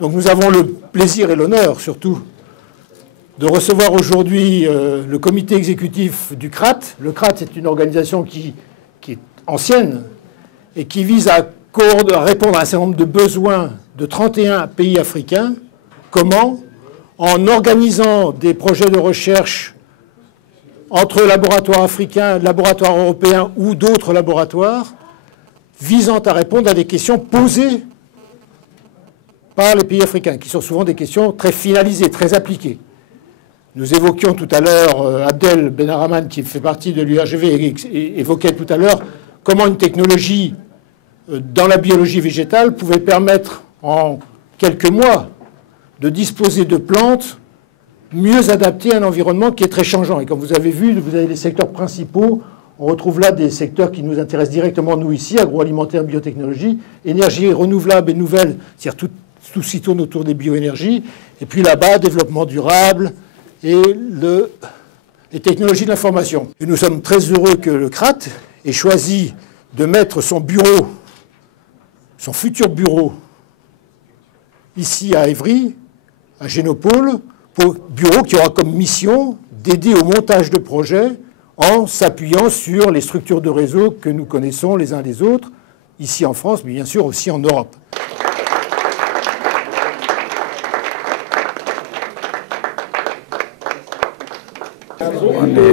Donc nous avons le plaisir et l'honneur surtout de recevoir aujourd'hui le comité exécutif du CRAT. Le CRAT, c'est une organisation qui est ancienne et qui vise à répondre à un certain nombre de besoins de 31 pays africains. Comment? En organisant des projets de recherche entre laboratoires africains, laboratoires européens ou d'autres laboratoires, visant à répondre à des questions posées par les pays africains, qui sont souvent des questions très finalisées, très appliquées. Nous évoquions tout à l'heure, Abdel Benaraman, qui fait partie de l'URGV, évoquait tout à l'heure comment une technologie dans la biologie végétale pouvait permettre en quelques mois de disposer de plantes mieux adaptées à un environnement qui est très changeant. Et comme vous avez vu, vous avez les secteurs principaux. On retrouve là des secteurs qui nous intéressent directement, nous ici, agroalimentaire, biotechnologie, énergie renouvelable et nouvelle, c'est-à-dire tout ce qui tourne autour des bioénergies. Et puis là-bas, développement durable et les technologies de l'information. Et nous sommes très heureux que le CRAT ait choisi de mettre son bureau, son futur bureau, ici à Évry, à Génopole, bureau qui aura comme mission d'aider au montage de projets en s'appuyant sur les structures de réseau que nous connaissons les uns les autres, ici en France, mais bien sûr aussi en Europe.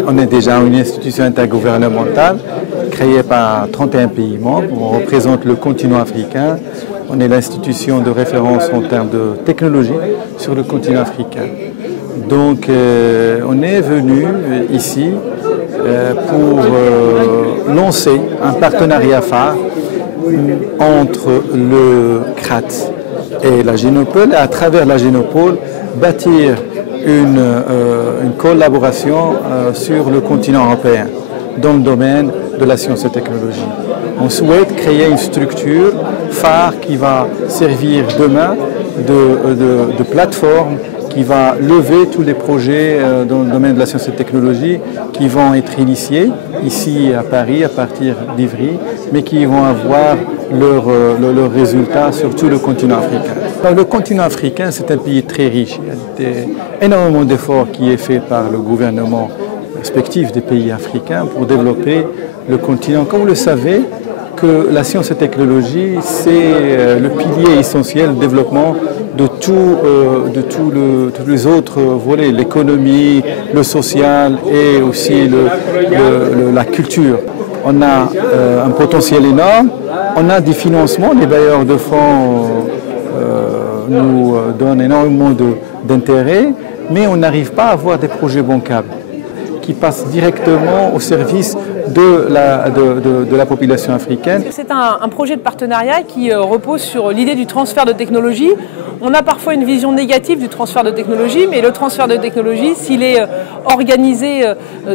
On est déjà une institution intergouvernementale créée par 31 pays membres. On représente le continent africain. On est l'institution de référence en termes de technologie sur le continent africain. Donc on est venu ici pour lancer un partenariat phare entre le CRAT et la Génopole, et à travers la Génopole, bâtir une collaboration sur le continent européen dans le domaine de la science et technologie. On souhaite créer une structure phare qui va servir demain de plateforme, qui va lever tous les projets dans le domaine de la science et technologie qui vont être initiés ici à Paris à partir d'Ivry, mais qui vont avoir leurs résultats sur tout le continent africain. Alors, le continent africain, c'est un pays très riche. Il y a énormément d'efforts qui est fait par le gouvernement respectif des pays africains pour développer le continent. Comme vous le savez, que la science et technologie, c'est le pilier essentiel du développement de tous les autres volets, l'économie, le social et aussi la culture. On a un potentiel énorme, on a des financements, les bailleurs de fonds nous donnent énormément d'intérêt, mais on n'arrive pas à avoir des projets bancables qui passent directement au service de la population africaine. C'est un projet de partenariat qui repose sur l'idée du transfert de technologie. On a parfois une vision négative du transfert de technologie, mais le transfert de technologie, s'il est organisé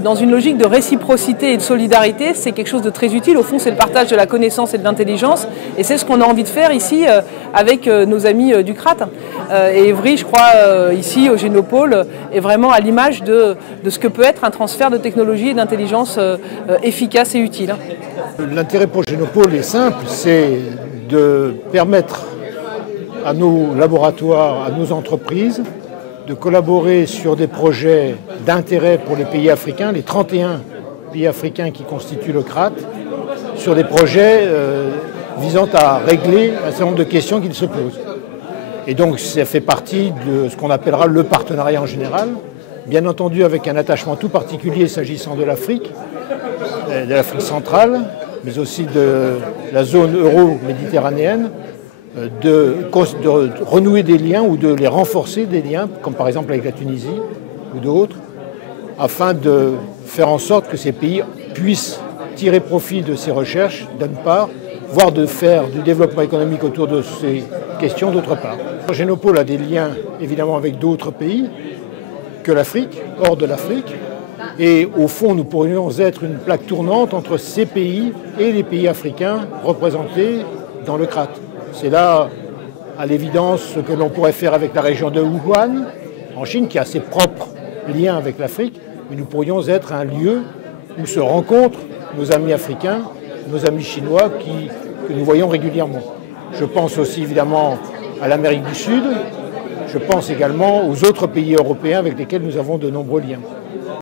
dans une logique de réciprocité et de solidarité, c'est quelque chose de très utile. Au fond, c'est le partage de la connaissance et de l'intelligence, et c'est ce qu'on a envie de faire ici avec nos amis du CRAT. Et Évry, je crois, ici au Génopole, est vraiment à l'image de ce que peut être un transfert de technologie et d'intelligence efficace et utile. L'intérêt pour Génopole est simple, c'est de permettre à nos laboratoires, à nos entreprises, de collaborer sur des projets d'intérêt pour les pays africains, les 31 pays africains qui constituent le CRAT, sur des projets visant à régler un certain nombre de questions qu'ils se posent. Et donc ça fait partie de ce qu'on appellera le partenariat en général, bien entendu avec un attachement tout particulier s'agissant de l'Afrique centrale, mais aussi de la zone euro-méditerranéenne, de renouer des liens ou de les renforcer des liens, comme par exemple avec la Tunisie ou d'autres, afin de faire en sorte que ces pays puissent tirer profit de ces recherches d'une part, voire de faire du développement économique autour de ces questions d'autre part. Génopole a des liens évidemment avec d'autres pays que l'Afrique, hors de l'Afrique, et au fond nous pourrions être une plaque tournante entre ces pays et les pays africains représentés dans le CRAT. C'est là, à l'évidence, ce que l'on pourrait faire avec la région de Wuhan, en Chine, qui a ses propres liens avec l'Afrique, mais nous pourrions être un lieu où se rencontrent nos amis africains, nos amis chinois, que nous voyons régulièrement. Je pense aussi évidemment à l'Amérique du Sud. Je pense également aux autres pays européens avec lesquels nous avons de nombreux liens.